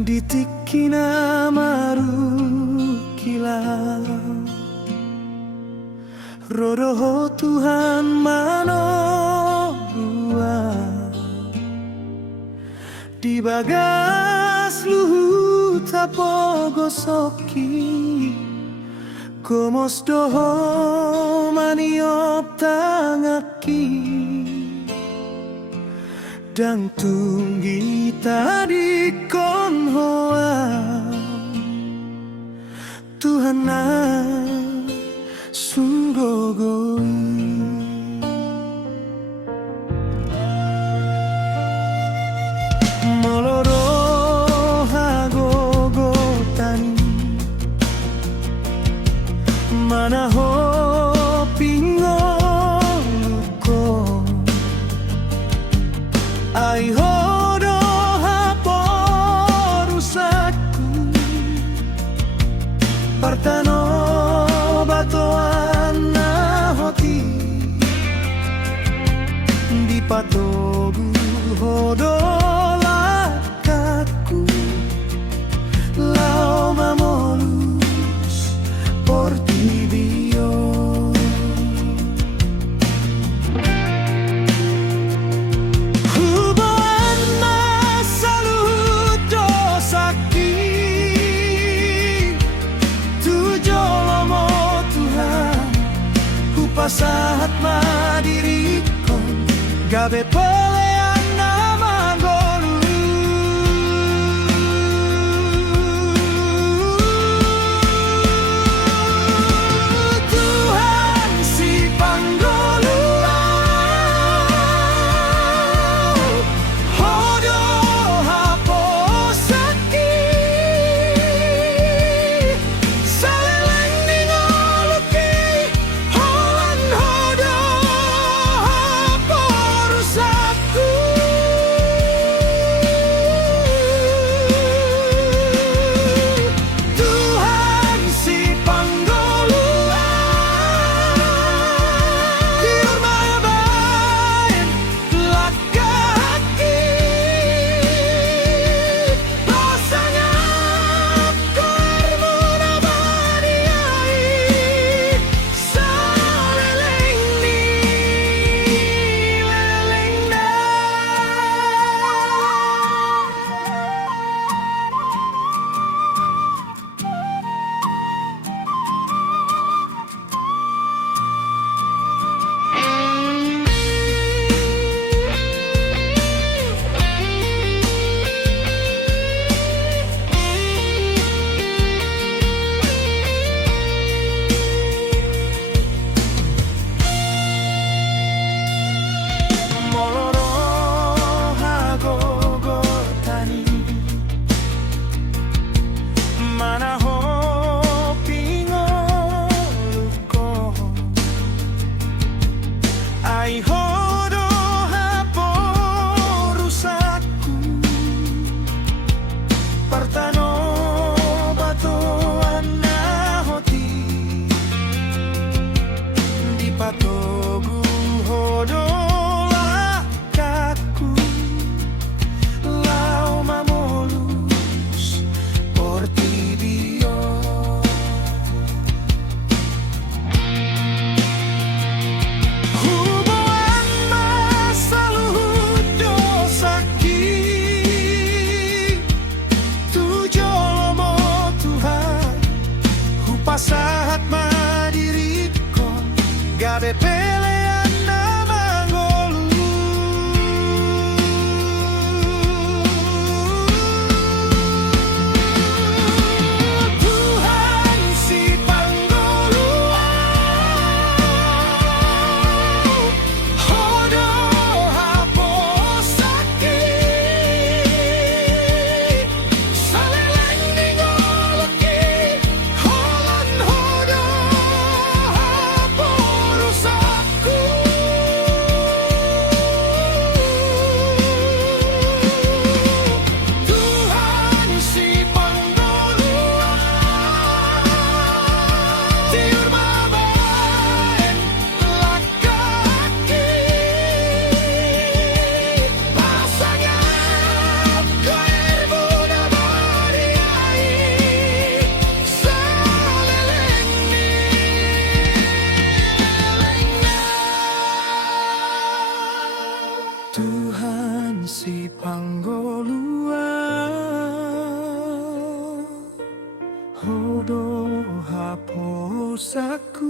Ditikina marukila rodoho Tuhan manorua di bagas luhut apogosoki komos doho maniop tangaki dan tunggi tadi konhoa Tuhan na sunggogoi moloro hagogo tani manaho pingoluko ai hodo haporusaku partano batoan na hoti di patogu hodo lakaku lao mamolus portibio huboan na saludo sakit tujolomo Tuhan ku pasahat madirikon gabe pelean nama golu Tuhan si panggolu hodo hapo sakit saleleng ningoluki hoan hodo hapo rusak hapusaku